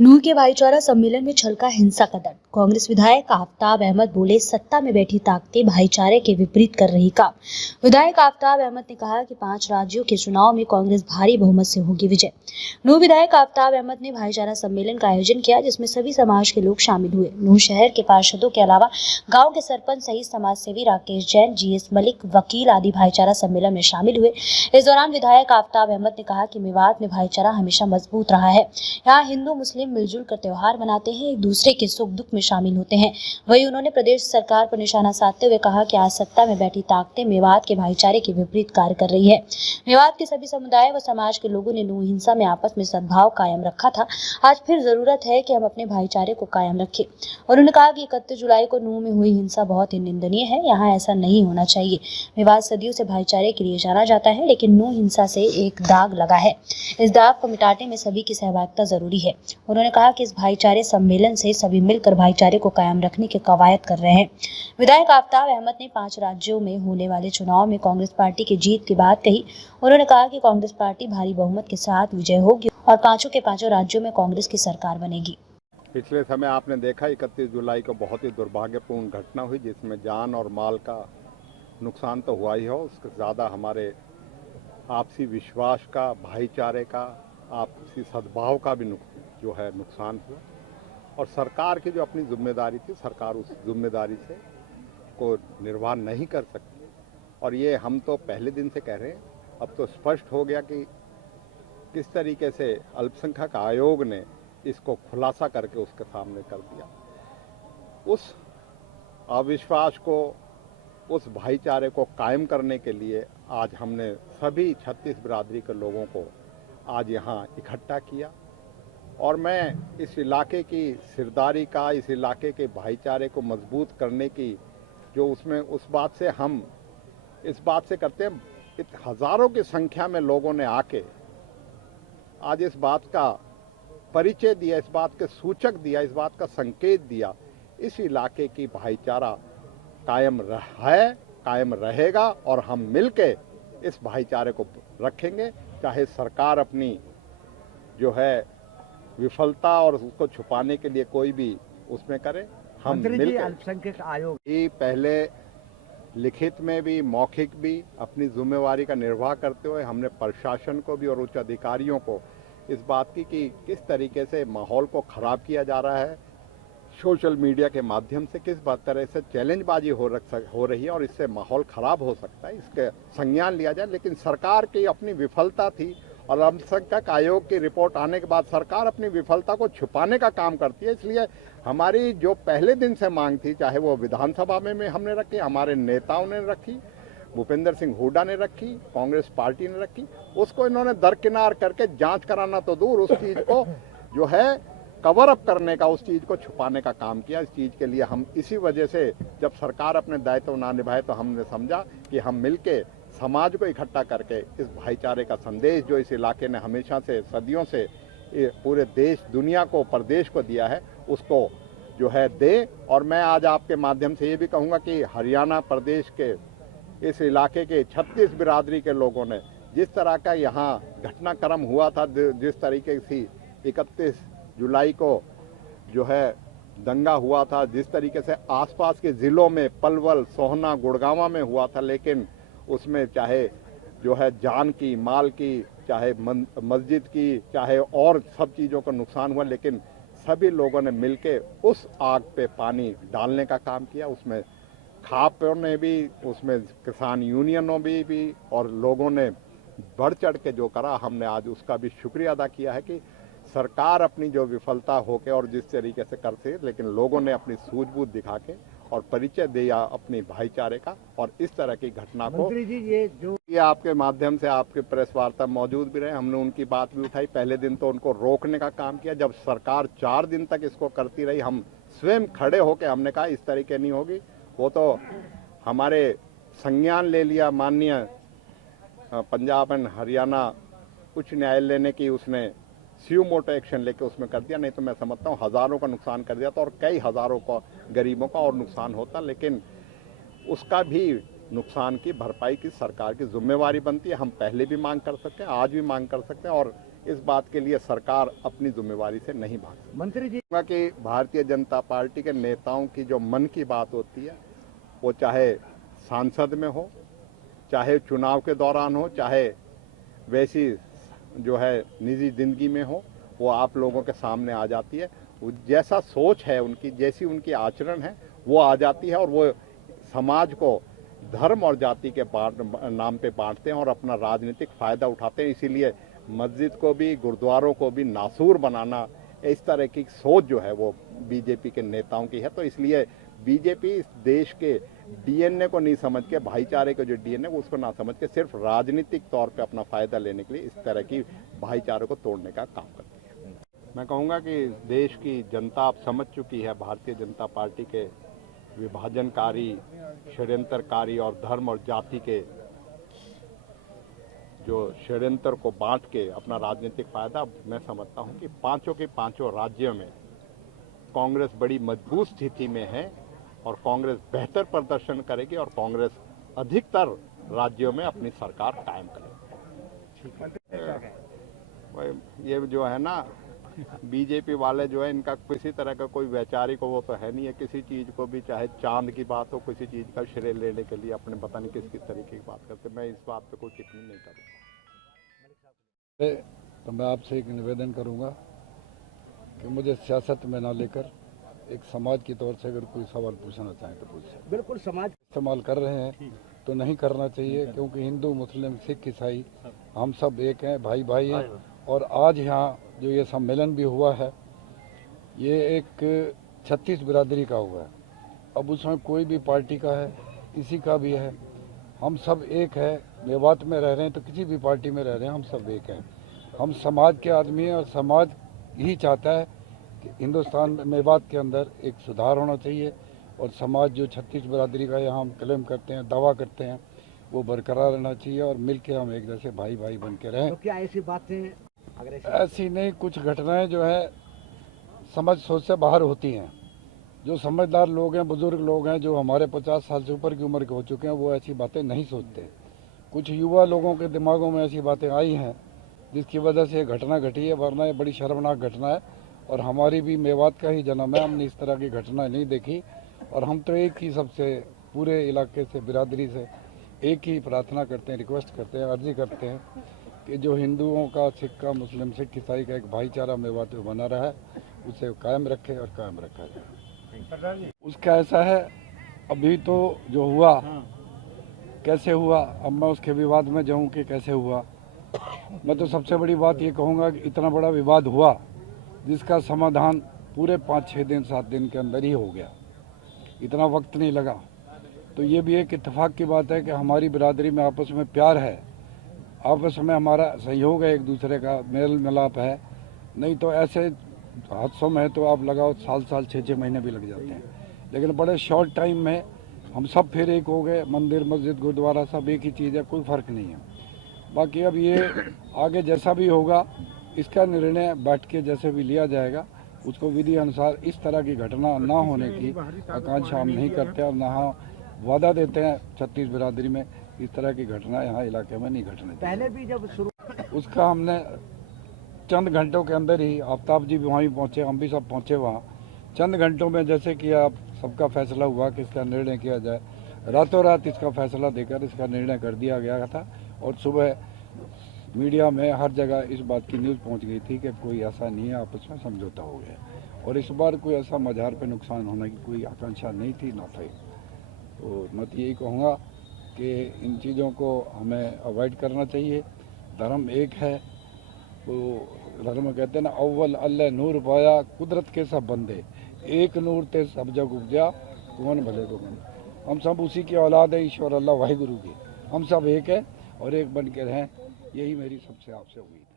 नूह के भाईचारा सम्मेलन में छलका हिंसा का दर्द। कांग्रेस विधायक आफताब अहमद बोले, सत्ता में बैठी ताकतें भाईचारे के विपरीत कर रही काम। विधायक आफताब अहमद ने कहा कि 5 राज्यों के चुनाव में कांग्रेस भारी बहुमत से होगी विजय। नूह विधायक आफताब अहमद ने भाईचारा सम्मेलन का आयोजन किया, जिसमें सभी समाज के लोग शामिल हुए। नूह शहर के पार्षदों के अलावा गाँव के सरपंच सहित समाज सेवी राकेश जैन, जीएस मलिक, वकील आदि भाईचारा सम्मेलन में शामिल हुए। इस दौरान विधायक आफताब अहमद ने कहा कि मेवात में भाईचारा हमेशा मजबूत रहा है। यहाँ हिंदू मुस्लिम मिलजुल कर त्योहार मनाते हैं, एक दूसरे के सुख दुख में शामिल होते हैं। वहीं उन्होंने प्रदेश सरकार पर निशाना साधते हुए कहा कि आज सत्ता में बैठी ताकतें मेवात के भाईचारे के विपरीत कार्य कर रही है। मेवात के सभी समुदाय व समाज के लोगों ने नूह हिंसा में आपस में सद्भाव कायम रखा था। आज फिर जरूरत है कि हम अपने भाईचारे को कायम रखें। उन्होंने कहा कि 31 जुलाई को नूह में हुई हिंसा बहुत ही निंदनीय है। यहाँ ऐसा नहीं होना चाहिए। मेवात सदियों से भाईचारे के लिए जाना जाता है, लेकिन नूह हिंसा से एक दाग लगा है। इस दाग को मिटाने में सभी की सहभागिता जरूरी है। उन्होंने कहा कि इस भाईचारे सम्मेलन से सभी मिलकर भाईचारे को कायम रखने की कवायद कर रहे हैं। विधायक आफताब अहमद ने 5 राज्यों में होने वाले चुनाव में कांग्रेस पार्टी की जीत की बात कही। उन्होंने कहा कि कांग्रेस पार्टी भारी बहुमत के साथ विजय होगी और 5 के 5 राज्यों में कांग्रेस की सरकार बनेगी। पिछले समय आपने देखा 31 जुलाई को बहुत ही दुर्भाग्यपूर्ण घटना हुई, जिसमें जान और माल का नुकसान तो हुआ ही हो, उससे ज़्यादा हमारे आपसी विश्वास का, भाईचारे का, आपसी सद्भाव का भी जो है नुकसान हुआ। और सरकार की जो अपनी जिम्मेदारी थी, सरकार उस जिम्मेदारी से को निर्वाह नहीं कर सकती। और ये हम तो पहले दिन से कह रहे हैं, अब तो स्पष्ट हो गया कि किस तरीके से अल्पसंख्यक आयोग ने इसको खुलासा करके उसके सामने कर दिया। उस अविश्वास को, उस भाईचारे को कायम करने के लिए आज हमने सभी 36 बिरादरी के लोगों को आज यहाँ इकट्ठा किया। और मैं इस इलाके की सिरदारी का, इस इलाके के भाईचारे को मजबूत करने की जो उसमें उस बात से हम इस बात से करते हैं, हज़ारों की संख्या में लोगों ने आके आज इस बात का परिचय दिया, इस बात के सूचक दिया, इस बात का संकेत दिया। इस इलाके की भाईचारा कायम है, कायम रहेगा और हम मिलके इस भाईचारे को रखेंगे। चाहे सरकार अपनी जो है विफलता और उसको छुपाने के लिए कोई भी उसमें करे, हम मिलकर अल्पसंख्यक आयोग ही पहले लिखित में भी मौखिक भी अपनी जिम्मेवारी का निर्वाह करते हुए हमने प्रशासन को भी और उच्च अधिकारियों को इस बात की कि किस तरीके से माहौल को खराब किया जा रहा है, सोशल मीडिया के माध्यम से किस तरह से चैलेंजबाजी हो रही है और इससे माहौल खराब हो सकता है, इसके संज्ञान लिया जाए। लेकिन सरकार की अपनी विफलता थी और अल्पसंख्यक आयोग की रिपोर्ट आने के बाद सरकार अपनी विफलता को छुपाने का काम करती है। इसलिए हमारी जो पहले दिन से मांग थी, चाहे वो विधानसभा में हमने रखी, हमारे नेताओं ने रखी, भूपेंद्र सिंह हुड्डा ने रखी, कांग्रेस पार्टी ने रखी, उसको इन्होंने दरकिनार करके जांच कराना तो दूर, उस चीज़ को जो है कवर अप करने का, उस चीज़ को छुपाने का काम किया। इस चीज़ के लिए हम इसी वजह से जब सरकार अपने दायित्व ना निभाए तो हमने समझा कि हम मिलके समाज को इकट्ठा करके इस भाईचारे का संदेश जो इस इलाके ने हमेशा से, सदियों से पूरे देश, दुनिया को, प्रदेश को दिया है, उसको जो है दे। और मैं आज आपके माध्यम से ये भी कहूँगा कि हरियाणा प्रदेश के इस इलाके के 36 बिरादरी के लोगों ने जिस तरह का यहाँ घटनाक्रम हुआ था, जिस तरीके से 31 जुलाई को जो है दंगा हुआ था, जिस तरीके से आसपास के ज़िलों में पलवल, सोहना, गुड़गांवा में हुआ था, लेकिन उसमें चाहे जो है जान की, माल की, चाहे मस्जिद की, चाहे और सब चीज़ों का नुकसान हुआ, लेकिन सभी लोगों ने मिलके उस आग पे पानी डालने का काम किया। उसमें खापों ने भी, उसमें किसान यूनियनों भी और लोगों ने बढ़ चढ़ के जो करा, हमने आज उसका भी शुक्रिया अदा किया है कि सरकार अपनी जो विफलता होके और जिस तरीके से करते, लेकिन लोगों ने अपनी सूझबूझ दिखा के और परिचय दिया अपनी भाईचारे का। और इस तरह की घटना को ये आपके माध्यम से आपके प्रेस वार्ता मौजूद भी रहे, हमने उनकी बात भी उठाई। पहले दिन तो उनको रोकने का काम किया, जब सरकार 4 दिन तक इसको करती रही, हम स्वयं खड़े होके हमने कहा इस तरीके नहीं होगी। वो तो हमारे संज्ञान ले लिया, माननीय पंजाब एंड हरियाणा उच्च न्यायालय ने कि उसने स्यू मोटो एक्शन लेके उसमें कर दिया, नहीं तो मैं समझता हूँ हज़ारों का नुकसान कर दिया था और कई हज़ारों का गरीबों का और नुकसान होता। लेकिन उसका भी नुकसान की भरपाई की सरकार की जिम्मेवारी बनती है। हम पहले भी मांग कर सकते हैं, आज भी मांग कर सकते हैं और इस बात के लिए सरकार अपनी जिम्मेवारी से नहीं भाग सकती। मंत्री जी कि भारतीय जनता पार्टी के नेताओं की जो मन की बात होती है, वो चाहे सांसद में हो, चाहे चुनाव के दौरान हो, चाहे वैसी जो है निजी जिंदगी में हो, वो आप लोगों के सामने आ जाती है। जैसा सोच है उनकी, जैसी उनकी आचरण है, वो आ जाती है और वो समाज को धर्म और जाति के नाम पे बांटते हैं और अपना राजनीतिक फायदा उठाते हैं। इसीलिए मस्जिद को भी, गुरुद्वारों को भी नासूर बनाना, इस तरह की सोच जो है वो बीजेपी के नेताओं की है। तो इसलिए बीजेपी इस देश के डीएनए को नहीं समझ के, भाईचारे के जो डीएनए वो उसको ना समझ के सिर्फ राजनीतिक तौर पे अपना फायदा लेने के लिए इस तरह की भाईचारे को तोड़ने का काम करती है। मैं कहूँगा कि देश की जनता अब समझ चुकी है भारतीय जनता पार्टी के विभाजनकारी, षड्यंत्रकारी और धर्म और जाति के जो षड्यंत्र को बांट के अपना राजनीतिक फायदा, मैं समझता हूं कि पांचों के पांचों राज्यों में कांग्रेस बड़ी मजबूत स्थिति में है और कांग्रेस बेहतर प्रदर्शन करेगी और कांग्रेस अधिकतर राज्यों में अपनी सरकार कायम करेगी। ये जो है ना बीजेपी वाले जो है, इनका किसी तरह का कोई वैचारिक वो तो है नहीं है। किसी चीज को भी, चाहे चांद की बात हो, किसी चीज का श्रेय लेने के लिए अपने पता नहीं किस तरीके की बात करते। मैं इस बात पे कोई टिप्पणी नहीं करूँगा। तो मैं आपसे एक निवेदन करूंगा कि मुझे सियासत में ना लेकर एक समाज की तौर से अगर कोई सवाल पूछना चाहें तो पूछ सकते। बिल्कुल समाज इस्तेमाल कर रहे हैं तो नहीं करना चाहिए, क्योंकि हिंदू, मुस्लिम, सिख, ईसाई हम सब एक हैं, भाई भाई हैं। और आज यहाँ जो ये सम्मेलन भी हुआ है, ये एक 36 बिरादरी का हुआ है। अब उसमें कोई भी पार्टी का है, किसी का भी है, हम सब एक है। मेवात में रह रहे हैं तो किसी भी पार्टी में रह रहे हैं, हम सब एक हैं। हम समाज के आदमी हैं और समाज यही चाहता है कि हिंदुस्तान में, मेवात के अंदर एक सुधार होना चाहिए और समाज जो 36 बिरादरी का यहाँ हम क्लेम करते हैं, दावा करते हैं, वो बरकरार रहना चाहिए और मिलके हम एक जैसे भाई भाई बन के रहें। तो क्या ऐसी बातें अगर ऐसी नहीं, कुछ घटनाएं जो है समझ सोच से बाहर होती हैं। जो समझदार लोग हैं, बुजुर्ग लोग हैं, जो हमारे 50 साल से ऊपर की उम्र के हो चुके हैं, वो ऐसी बातें नहीं सोचते। कुछ युवा लोगों के दिमागों में ऐसी बातें आई हैं जिसकी वजह से ये घटना घटी है, वरना ये बड़ी शर्मनाक घटना है। और हमारी भी मेवात का ही जन्म है, हमने इस तरह की घटना नहीं देखी। और हम तो एक ही सबसे पूरे इलाके से, बिरादरी से एक ही प्रार्थना करते हैं, रिक्वेस्ट करते हैं, अर्जी करते हैं कि जो हिंदुओं का, सिख का, मुस्लिम, सिख, ईसाई का एक भाईचारा मेवात में बना रहा है, उसे कायम रखे और कायम रखा जाए। उसका ऐसा है, अभी तो जो हुआ कैसे हुआ, अब मैं उसके विवाद में जाऊं कि कैसे हुआ। मैं तो सबसे बड़ी बात ये कहूँगा कि इतना बड़ा विवाद हुआ जिसका समाधान पूरे 5-6 दिन 7 दिन के अंदर ही हो गया, इतना वक्त नहीं लगा। तो ये भी एक इत्तेफाक की बात है कि हमारी बिरादरी में आपस में प्यार है, आपस में हमारा सहयोग है, एक दूसरे का मेल मिलाप है। नहीं तो ऐसे हादसों में तो आप लगाओ साल 6-6 महीने भी लग जाते हैं, लेकिन बड़े शॉर्ट टाइम में हम सब फिर एक हो गए। मंदिर, मस्जिद, गुरुद्वारा सब एक ही चीज़ है, कोई फ़र्क नहीं है। बाकी अब ये आगे जैसा भी होगा, इसका निर्णय बैठ के जैसे भी लिया जाएगा, उसको विधि अनुसार इस तरह की घटना ना होने की आकांक्षा हम नहीं करते और ना वादा देते हैं 36 बिरादरी में इस तरह की घटना यहाँ इलाके में नहीं घटने। पहले भी जब शुरू उसका हमने चंद घंटों के अंदर ही, आफ्ताब जी भी वहीं पहुँचे, हम भी सब पहुँचे वहाँ, चंद घंटों में जैसे कि आप सबका फैसला हुआ कि इसका निर्णय किया जाए, रातों रात इसका फैसला देकर इसका निर्णय कर दिया गया था। और सुबह मीडिया में हर जगह इस बात की न्यूज़ पहुंच गई थी कि कोई ऐसा नहीं है, आपस में समझौता हो गया और इस बार कोई ऐसा मजार पे नुकसान होने की कोई आकांक्षा नहीं थी, ना थी। तो मैं तो यही कहूँगा कि इन चीज़ों को हमें अवॉइड करना चाहिए। धर्म एक है, वो धर्म कहते हैं ना, अव्वल अल्लाह नूर पाया कुदरत के सब बंदे, एक नूर ते सब जग उपजा कौन भले को बन। हम सब उसी की औलाद है, ईश्वर अल्लाह वाहिगुरु की। हम सब एक है और एक बन के रहें, यही मेरी सबसे आपसे उम्मीद है।